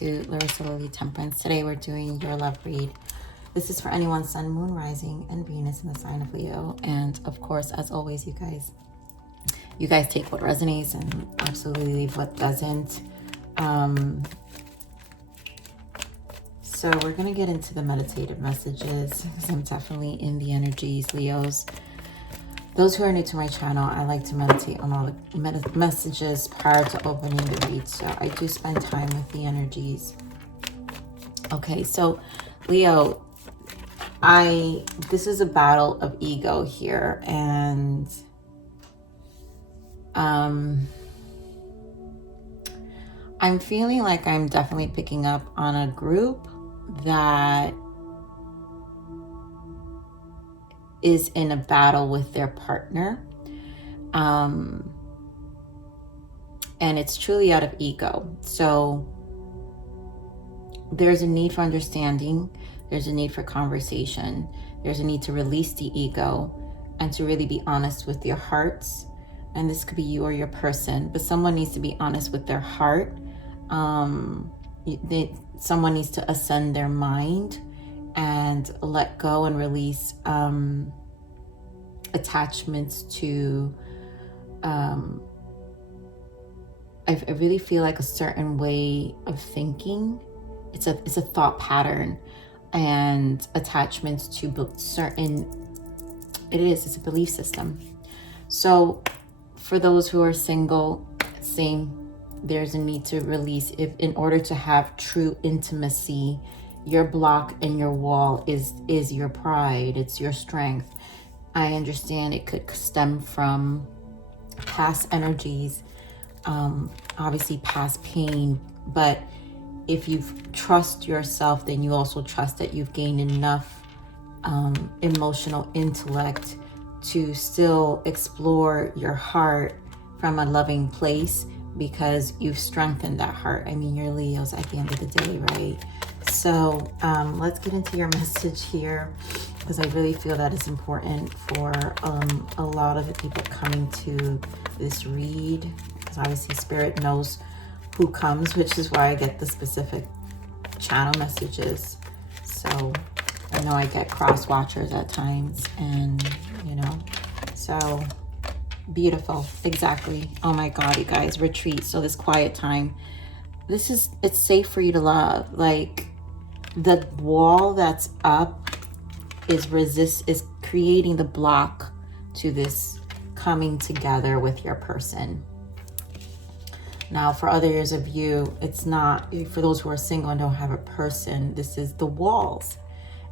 to Larissa Lily Temperance. Today we're doing your love read. This is for anyone Sun, Moon, Rising, and Venus in the sign of Leo. And of course, as always, you guys take what resonates and absolutely leave what doesn't. So we're going to get into the meditative messages because I'm definitely in the energies, Leos. Those who are new to my channel, I like to meditate on all the messages prior to opening the read. So I do spend time with the energies. Okay, so Leo, this is a battle of ego here. And I'm feeling like I'm definitely picking up on a group that is in a battle with their partner. And it's truly out of ego. So there's a need for understanding. There's a need for conversation. There's a need to release the ego and to really be honest with your hearts. And this could be you or your person, but someone needs to be honest with their heart. Someone needs to ascend their mind and let go and release attachments to I really feel like a certain way of thinking. It's a thought pattern, and attachments to certain, it's a belief system. So for those who are single, same, there's a need to release. If in order to have true intimacy, your block and your wall is your pride, it's your strength. I understand it could stem from past energies, obviously past pain, but if you trust yourself, then you also trust that you've gained enough emotional intellect to still explore your heart from a loving place, because you've strengthened that heart. I mean, you're Leos at the end of the day, right? So let's get into your message here, because I really feel that is important for a lot of the people coming to this read, because obviously Spirit knows who comes, which is why I get the specific channel messages. So I know I get cross watchers at times, and so beautiful. Exactly. Oh my God, you guys, retreat. So this quiet time, it's safe for you to love. Like, the wall that's up is creating the block to this coming together with your person. Now, for others of you, it's not. For those who are single and don't have a person, this is the walls.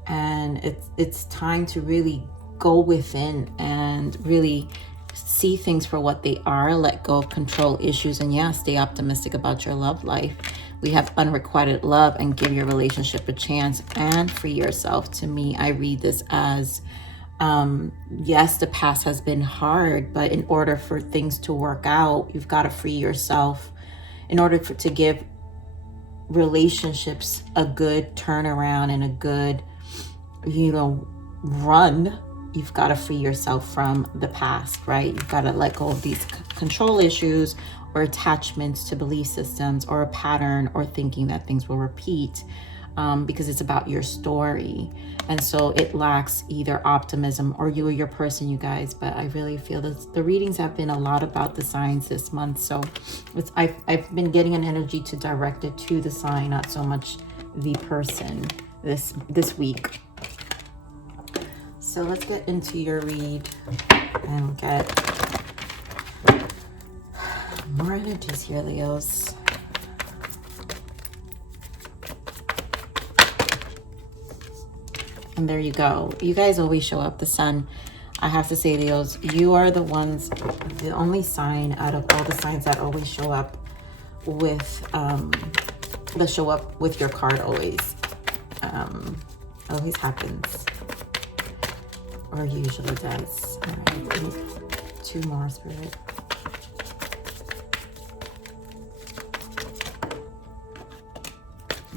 And it's time to really go within and really see things for what they are, let go of control issues, and stay optimistic about your love life. We have unrequited love, and give your relationship a chance and free yourself. To me, I read this as, yes, the past has been hard, but in order for things to work out, you've got to free yourself. In order to give relationships a good turnaround and a good, run, you've got to free yourself from the past, right? You've got to let go of these control issues or attachments to belief systems or a pattern or thinking that things will repeat, because it's about your story. And so it lacks either optimism or you or your person, you guys. But I really feel that the readings have been a lot about the signs this month. So I've been getting an energy to direct it to the sign, not so much the person this week. So let's get into your read and get more energies here, Leos. And there you go. You guys always show up. The Sun. I have to say, Leos, you are the only sign out of all the signs that always show up with your card always. Always happens. Or usually does. All right, need 2 more, Spirit.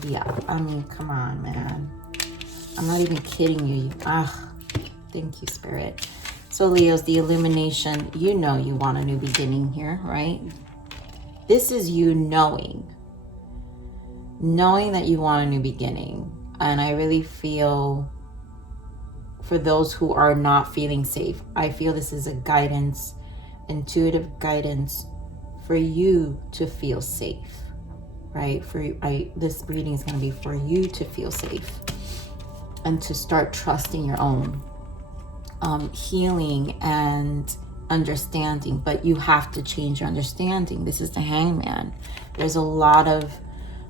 Yeah, I mean, come on, man. I'm not even kidding you. Thank you, Spirit. So Leos, the illumination, you want a new beginning here, right? This is you knowing knowing that you want a new beginning. And I really feel for those who are not feeling safe, I feel this is a guidance, intuitive guidance for you to feel safe, right? This reading is going to be for you to feel safe and to start trusting your own healing and understanding. But you have to change your understanding. This is the Hangman. There's a lot of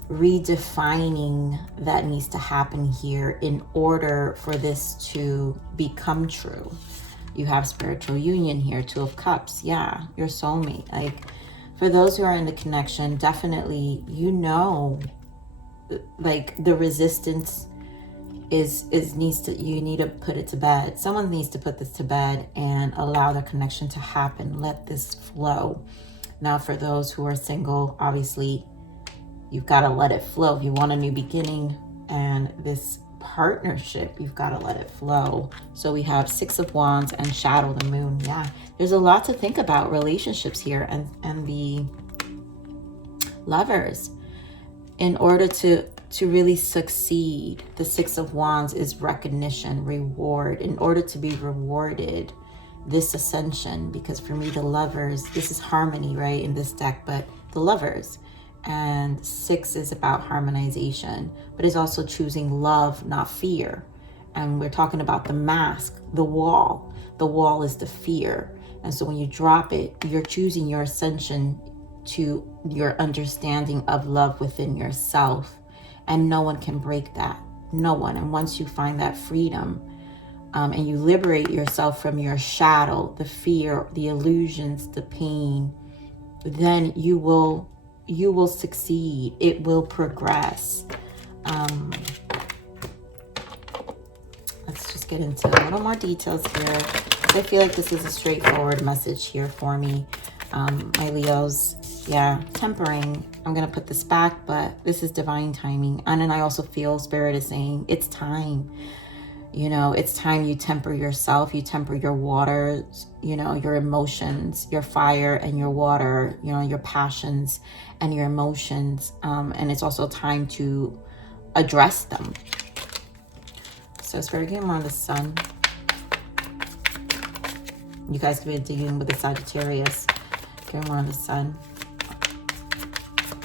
redefining that needs to happen here in order for this to become true. You have spiritual union here, Two of Cups. Yeah, your soulmate. Like, for those who are in the connection, definitely, you know, like the resistance you need to put it to bed. Someone needs to put this to bed and allow the connection to happen. Let this flow. Now, for those who are single, obviously, you've got to let it flow. If you want a new beginning and this partnership, you've got to let it flow. So we have Six of Wands and Shadow the Moon. Yeah, there's a lot to think about relationships here and the Lovers. In order to really succeed, the Six of Wands is recognition, reward. In order to be rewarded, this ascension, because for me, the Lovers, this is harmony, right, in this deck, but the Lovers. And 6 is about harmonization, but it's also choosing love, not fear. And we're talking about the mask, the wall. The wall is the fear. And so when you drop it, you're choosing your ascension to your understanding of love within yourself. And no one can break that. No one. And once you find that freedom, and you liberate yourself from your shadow, the fear, the illusions, the pain, then you will succeed. It will progress. Let's just get into a little more details here. I feel like this is a straightforward message here for me. My Leos, yeah, tempering. I'm going to put this back, but this is divine timing. And then I also feel Spirit is saying it's time. You know, it's time you temper yourself. You temper your waters, you know, your emotions, your fire and your water, you know, your passions and your emotions. And it's also time to address them. So Spirit, get more on the Sun. You guys could be dealing with the Sagittarius. Get more on the Sun.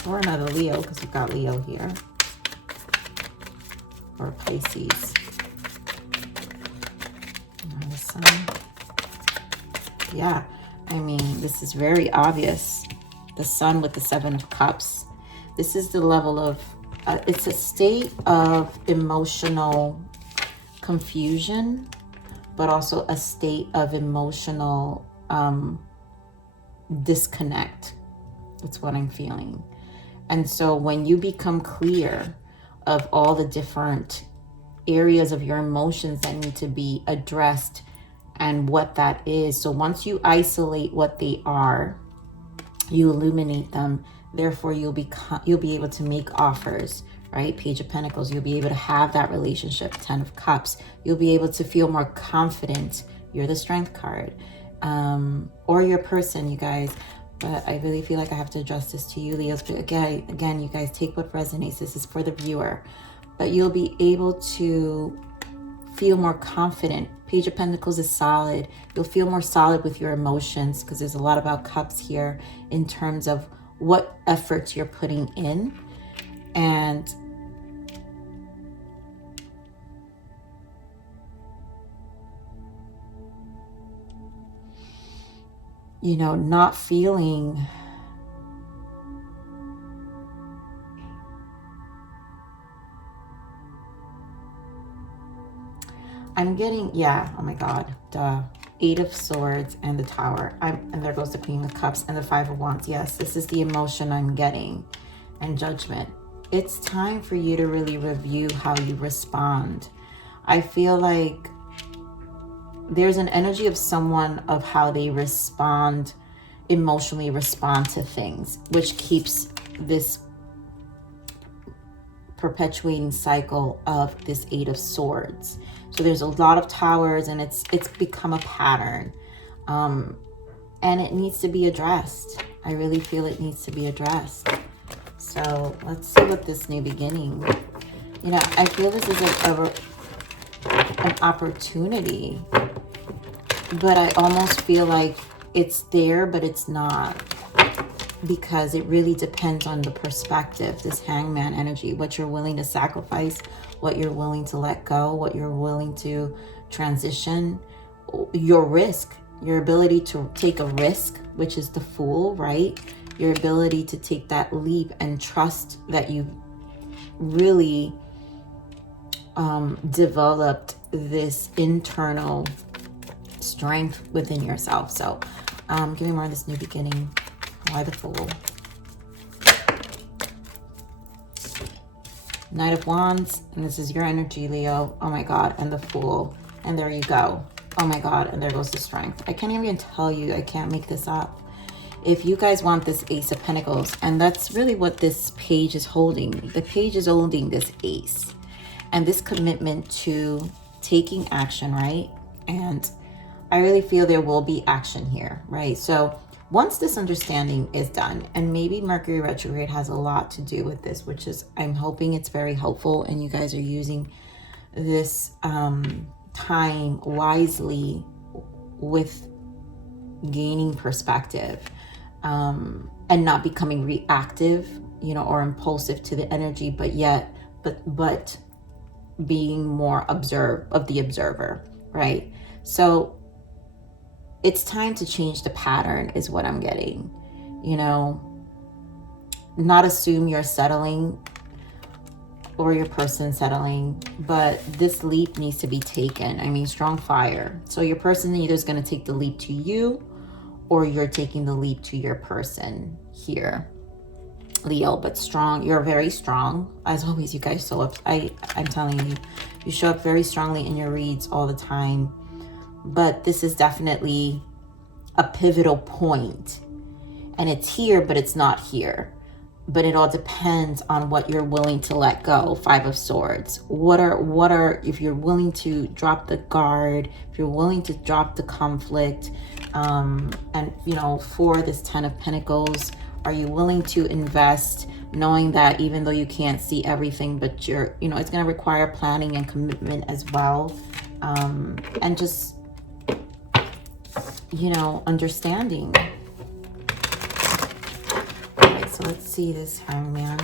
Or another Leo, because we've got Leo here. Or Pisces. On the Sun. Yeah, I mean, this is very obvious. The Sun with the 7 of Cups. This is the level of, it's a state of emotional confusion, but also a state of emotional disconnect. That's what I'm feeling. And so when you become clear of all the different areas of your emotions that need to be addressed and what that is. So once you isolate what they are, you illuminate them. Therefore, you'll be able to make offers, right? Page of Pentacles. You'll be able to have that relationship. 10 of Cups. You'll be able to feel more confident. You're the Strength card, or your person, you guys. But I really feel like I have to address this to you, Leos. But again, you guys, take what resonates. This is for the viewer. But you'll be able to feel more confident. Page of Pentacles is solid. You'll feel more solid with your emotions, because there's a lot about Cups here in terms of what efforts you're putting in. And you know, not feeling I'm getting, yeah, oh my God, duh. 8 of Swords and the Tower. And there goes the Queen of Cups and the 5 of Wands. Yes, this is the emotion I'm getting. And Judgment. It's time for you to really review how you respond. I feel like there's an energy of someone of how they respond, emotionally respond to things, which keeps this perpetuating cycle of this 8 of Swords. So there's a lot of towers, and it's become a pattern, and it needs to be addressed. I really feel it needs to be addressed. So let's see what this new beginning, you know, I feel this is an opportunity, but I almost feel like it's there, but it's not, because it really depends on the perspective, this hangman energy, what you're willing to sacrifice, what you're willing to let go, what you're willing to transition, your risk, your ability to take a risk, which is the Fool, right? Your ability to take that leap and trust that you've really developed this internal strength within yourself. So give me more of this new beginning. Why the Fool? Knight of Wands, and this is your energy, Leo. Oh my God, and the Fool. And there you go. Oh my God, and there goes the Strength. I can't even tell you, I can't make this up. If you guys want this Ace of Pentacles, and that's really what this page is holding. The page is holding this Ace. And this commitment to taking action, right? And I really feel there will be action here, right? So once this understanding is done, and maybe Mercury retrograde has a lot to do with this, which is, I'm hoping it's very helpful and you guys are using this time wisely with gaining perspective, and not becoming reactive, you know, or impulsive to the energy, but being more of the observer, right? So it's time to change the pattern is what I'm getting, you know, not assume you're settling or your person settling, but this leap needs to be taken. I mean, strong fire. So your person either is going to take the leap to you, or you're taking the leap to your person here, Leo. But strong, you're very strong. As always, you guys show up. I'm telling you, you show up very strongly in your reads all the time. But this is definitely a pivotal point. And it's here, but it's not here. But it all depends on what you're willing to let go. Five of Swords. What are, if you're willing to drop the guard, if you're willing to drop the conflict, and, you know, for this Ten of Pentacles, are you willing to invest, knowing that even though you can't see everything, but you're, you know, it's going to require planning and commitment as well. And just, you know, understanding. So let's see this Hangman.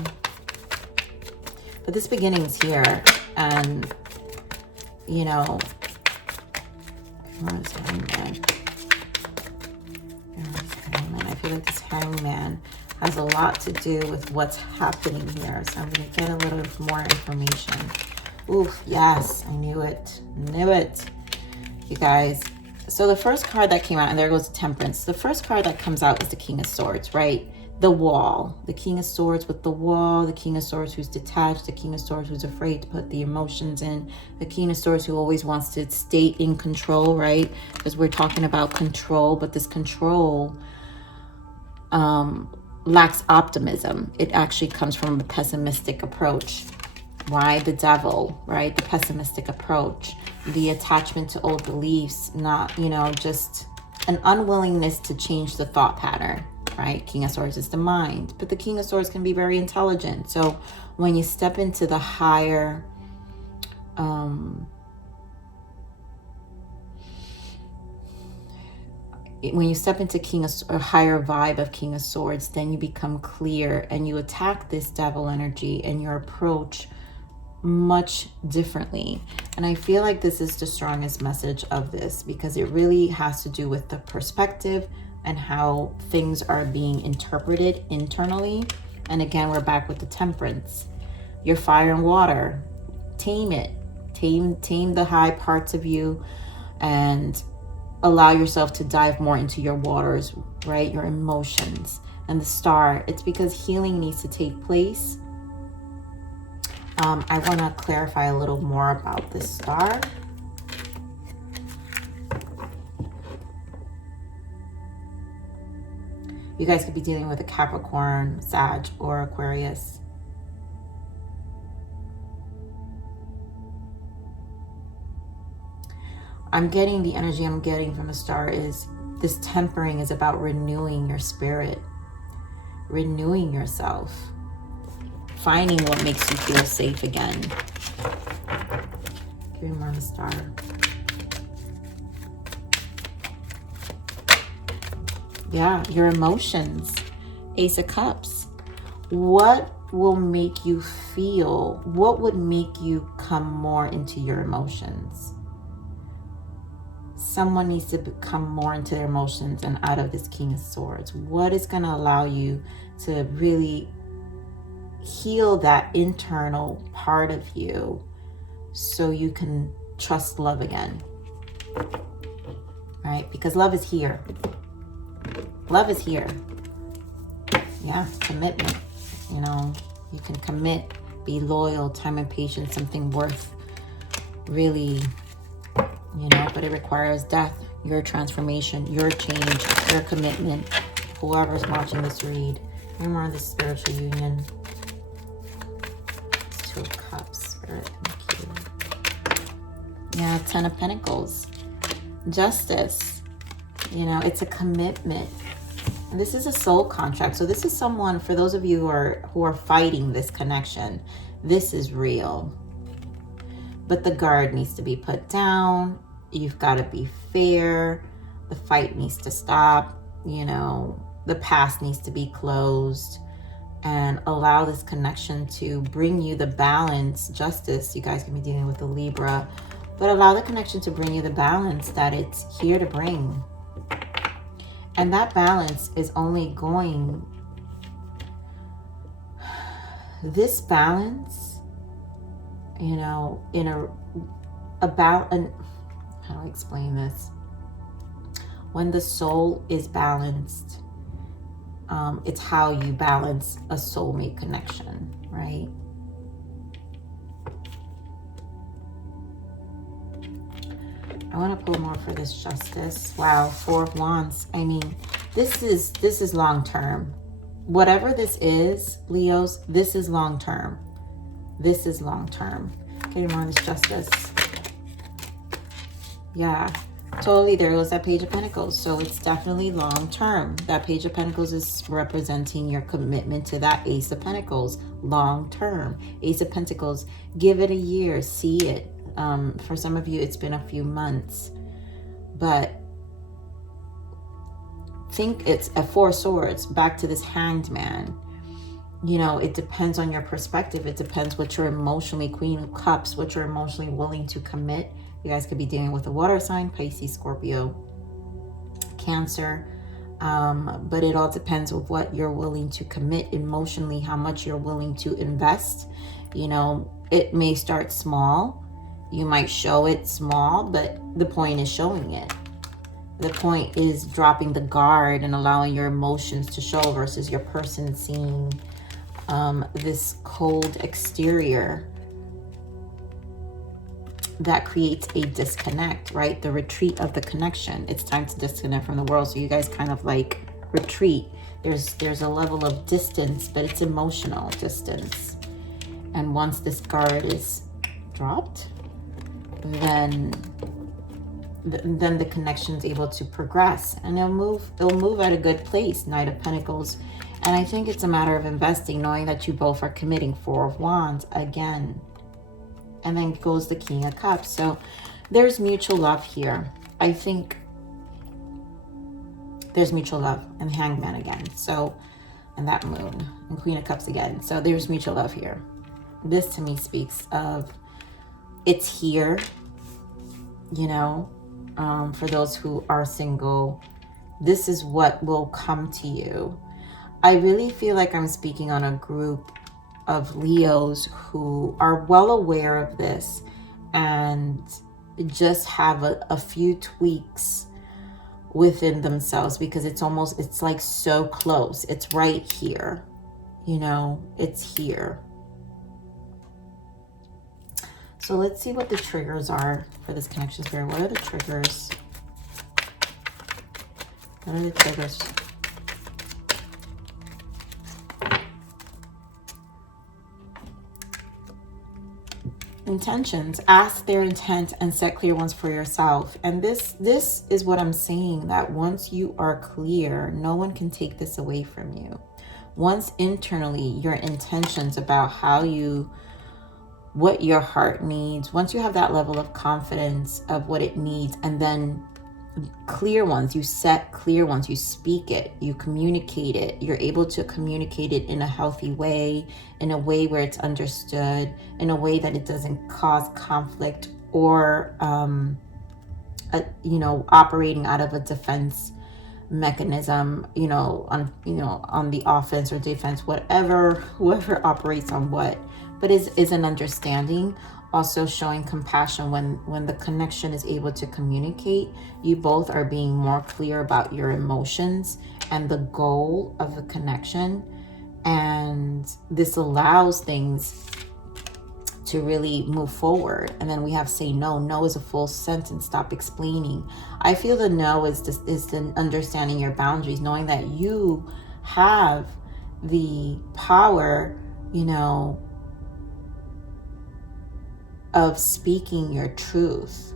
But this beginning's here, and you know, where's Hangman? I feel like this Hangman has a lot to do with what's happening here. So I'm going to get a little bit more information. Oof, yes, I knew it. You guys. So the first card that came out, and there goes Temperance. The first card that comes out is the King of Swords, right? The Wall. The King of Swords with the Wall. The King of Swords who's detached. The King of Swords who's afraid to put the emotions in. The King of Swords who always wants to stay in control, right? Because we're talking about control, but this control lacks optimism. It actually comes from a pessimistic approach. Why? The Devil, right? The pessimistic approach. The attachment to old beliefs, not, you know, just an unwillingness to change the thought pattern, right? King of Swords is the mind, but the King of Swords can be very intelligent. So when you step into the higher, when you step into a higher vibe of King of Swords, then you become clear and you attack this Devil energy and your approach much differently. And I feel like this is the strongest message of this, because it really has to do with the perspective and how things are being interpreted internally. And again, we're back with the Temperance. Your fire and water, tame it, tame the high parts of you, and allow yourself to dive more into your waters, right? Your emotions. And the Star, it's because healing needs to take place. I want to clarify a little more about this Star. You guys could be dealing with a Capricorn, Sag, or Aquarius. I'm getting the energy I'm getting from the Star is this tempering is about renewing your spirit, renewing yourself. finding what makes you feel safe again. 3 more of the Star. Yeah, your emotions. Ace of Cups. What will make you feel? What would make you come more into your emotions? Someone needs to become more into their emotions and out of this King of Swords. What is going to allow you to really heal that internal part of you so you can trust love again? Right? Because love is here. Love is here. Yeah, commitment. You know, you can commit, be loyal, time and patience, something worth really, you know, but it requires death, your transformation, your change, your commitment. Whoever's watching this read, remember this spiritual union. 2 of Cups, Spirit, thank you. Yeah, 10 of Pentacles. Justice. You know, it's a commitment. And this is a soul contract. So this is someone, for those of you who are fighting this connection, this is real. But the guard needs to be put down. You've got to be fair. The fight needs to stop. You know, the past needs to be closed. And allow this connection to bring you the balance, justice. You guys can be dealing with the Libra. But allow the connection to bring you the balance that it's here to bring. And that balance is only going, this balance, you know, in how do I explain this? When the soul is balanced, it's how you balance a soulmate connection, right? I want to pull more for this justice. Wow, 4 of Wands. I mean, this is long term. Whatever this is, Leos, this is long term. This is long term. Okay, more on this justice. Yeah, totally. There goes that Page of Pentacles. So it's definitely long term. That Page of Pentacles is representing your commitment to that Ace of Pentacles. Long term. Ace of Pentacles. Give it a year. See it. For some of you, it's been a few months, but think it's a 4 of Swords, back to this Hanged Man. You know, it depends on your perspective. It depends what you're emotionally, Queen of Cups, what you're emotionally willing to commit. You guys could be dealing with a water sign, Pisces, Scorpio, Cancer. But it all depends on what you're willing to commit emotionally, how much you're willing to invest. You know, it may start small. You might show it small, but the point is showing it. The point is dropping the guard and allowing your emotions to show versus your person seeing this cold exterior that creates a disconnect, right? The retreat of the connection. It's time to disconnect from the world. So you guys kind of like retreat. There's a level of distance, but it's emotional distance. And once this guard is dropped, then the connection is able to progress, and it'll move at a good place. Knight of Pentacles. And I think it's a matter of investing, knowing that you both are committing. 4 of Wands again, and then goes the King of Cups. So there's mutual love here. I think there's mutual love. And Hanged Man again, so, and that Moon and Queen of Cups again. So there's mutual love here. This to me speaks of it's here, you know. For those who are single, this is what will come to you. I really feel like I'm speaking on a group of Leos who are well aware of this and just have a few tweaks within themselves, because it's like so close. It's right here, you know, it's here. So let's see what the triggers are for this connection spirit. What are the triggers? What are the triggers? Intentions. Ask their intent and set clear ones for yourself. And this is what I'm saying, that once you are clear, no one can take this away from you. once internally your intentions about what your heart needs, once you have that level of confidence of what it needs, and then clear ones, you set clear ones, you speak it, you communicate it, you're able to communicate it in a healthy way, in a way where it's understood, in a way that it doesn't cause conflict or operating out of a defense mechanism, on the offense or defense, whoever operates on what, but is an understanding. Also showing compassion when the connection is able to communicate. You both are being more clear about your emotions and the goal of the connection, and this allows things to really move forward. And then we have say no. No is a full sentence. Stop explaining. I feel the no is the understanding your boundaries, knowing that you have the power, of speaking your truth.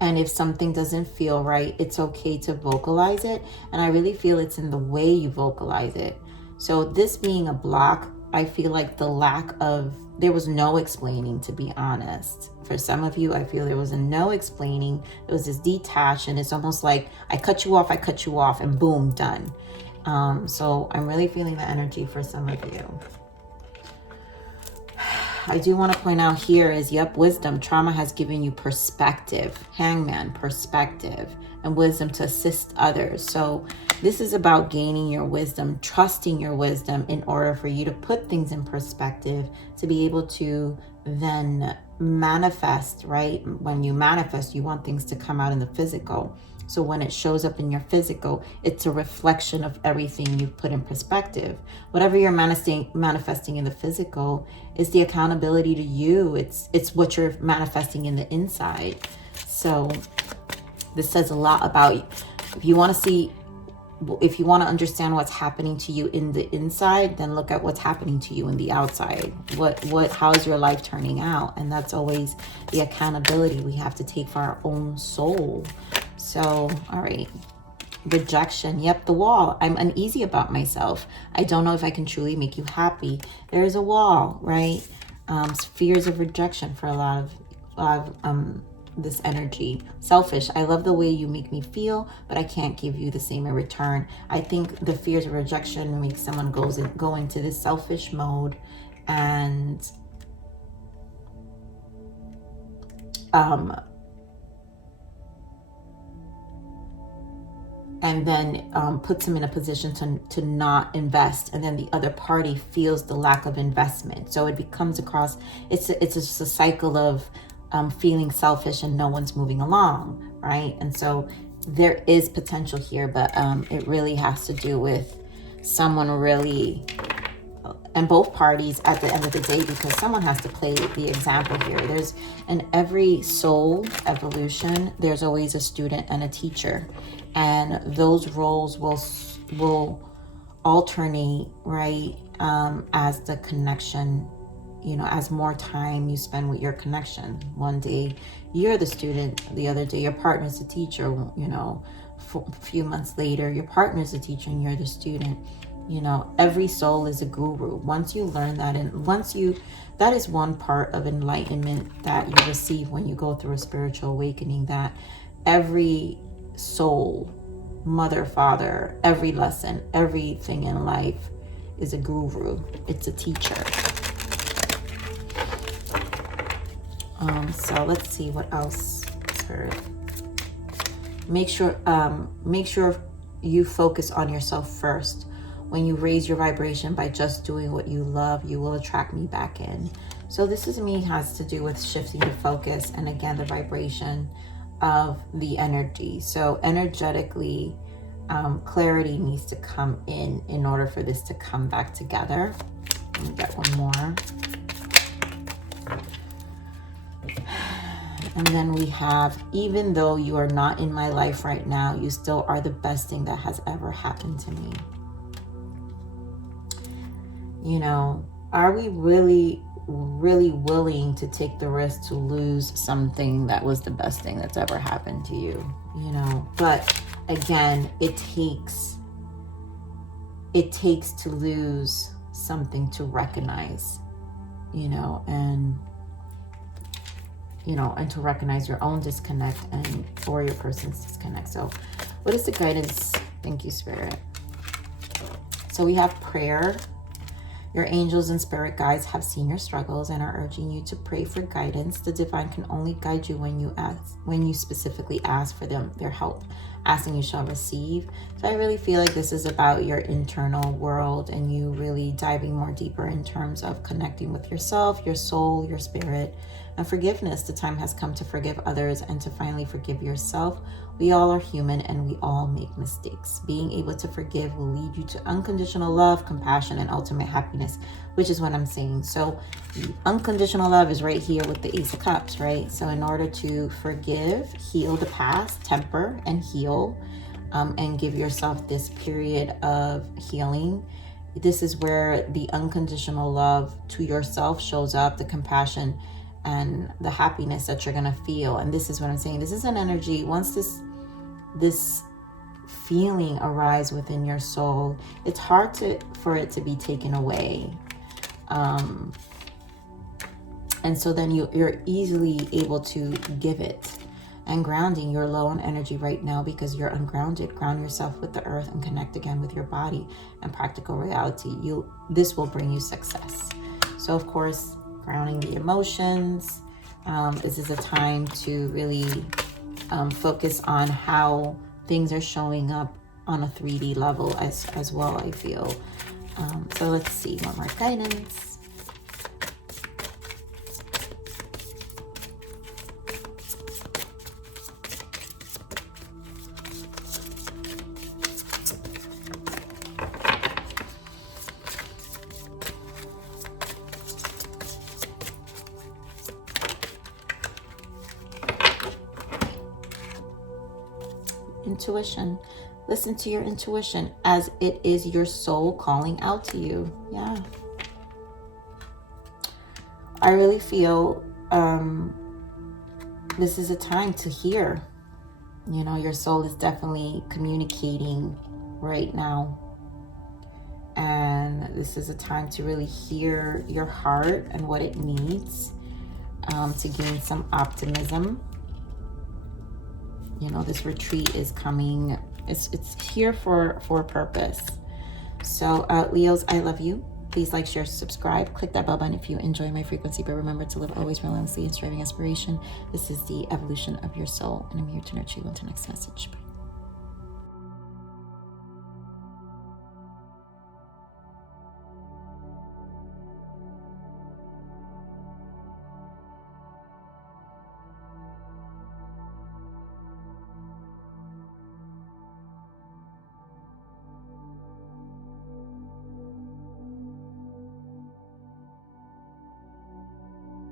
And if something doesn't feel right, it's okay to vocalize it. And I really feel it's in the way you vocalize it. So this being a block, I feel like there was no explaining, to be honest. For some of you, I feel there was no explaining. It was this detached, and it's almost like I cut you off, and boom, done. So I'm really feeling the energy for some of you. I do want to point out here is, wisdom. Trauma has given you perspective. Hangman, perspective, and wisdom to assist others. So this is about gaining your wisdom, trusting your wisdom in order for you to put things in perspective, to be able to then manifest, right? When you manifest, you want things to come out in the physical. So when it shows up in your physical, it's a reflection of everything you've put in perspective. Whatever you're manifesting in the physical is the accountability to you. It's what you're manifesting in the inside. So this says a lot about, if you want to understand what's happening to you in the inside, then look at what's happening to you in the outside. How's your life turning out? And that's always the accountability we have to take for our own soul. So, all right. Rejection. Yep, the wall. I'm uneasy about myself. I don't know if I can truly make you happy. There's a wall, right? Fears of rejection for a lot of this energy. Selfish. I love the way you make me feel, but I can't give you the same in return. I think the fears of rejection makes someone go into this selfish mode and then puts them in a position to not invest, and then the other party feels the lack of investment. So it becomes it's just a cycle of feeling selfish and no one's moving along, right? And so there is potential here, but it really has to do with someone really, and both parties at the end of the day, because someone has to play the example here. There's, in every soul evolution, there's always a student and a teacher, and those roles will alternate, right? As the connection, as more time you spend with your connection. One day you're the student, the other day your partner's the teacher, a few months later your partner's the teacher and you're the student. Every soul is a guru. Once you learn that, and that is one part of enlightenment that you receive when you go through a spiritual awakening, that every soul, mother, father, every lesson, everything in life is a guru. It's a teacher. So let's see what else is heard. Make sure you focus on yourself first. When you raise your vibration by just doing what you love, you will attract me back in. So this has to do with shifting your focus, and again, the vibration of the energy. So energetically, clarity needs to come in order for this to come back together. Let me get one more. And then we have, even though you are not in my life right now, you still are the best thing that has ever happened to me. Are we really, really willing to take the risk to lose something that was the best thing that's ever happened to you? But again, it takes to lose something to recognize, you know, and to recognize your own disconnect or your person's disconnect. So what is the guidance? Thank you, Spirit. So we have prayer. Your angels and spirit guides have seen your struggles and are urging you to pray for guidance. The divine can only guide you when you specifically ask for their help. Asking, you shall receive. So I really feel like this is about your internal world and you really diving more deeper in terms of connecting with yourself, your soul, your spirit, and forgiveness. The time has come to forgive others and to finally forgive yourself. We all are human and we all make mistakes. Being able to forgive will lead you to unconditional love, compassion, and ultimate happiness, which is what I'm saying. So unconditional love is right here with the Ace of Cups, right? So in order to forgive, heal the past, temper and heal, and give yourself this period of healing, this is where the unconditional love to yourself shows up, the compassion and the happiness that you're going to feel. And this is what I'm saying. This is an energy. Once this feeling arises within your soul, it's hard for it to be taken away. And so then you're easily able to give it. And grounding, you're low on energy right now because you're ungrounded. Ground yourself with the earth and connect again with your body and practical reality. This will bring you success. So of course, grounding the emotions. This is a time to really focus on how things are showing up on a 3D level as well, I feel. So let's see, one more guidance. Intuition. Listen to your intuition as it is your soul calling out to you. Yeah. I really feel this is a time to hear. You know, your soul is definitely communicating right now. And this is a time to really hear your heart and what it needs to gain some optimism. You know, this retreat is coming. It's here for a purpose. So Leos, I love you. Please like, share, subscribe. Click that bell button if you enjoy my frequency. But remember to live always relentlessly and striving aspiration. This is the evolution of your soul. And I'm here to nurture you. Until next message. Bye.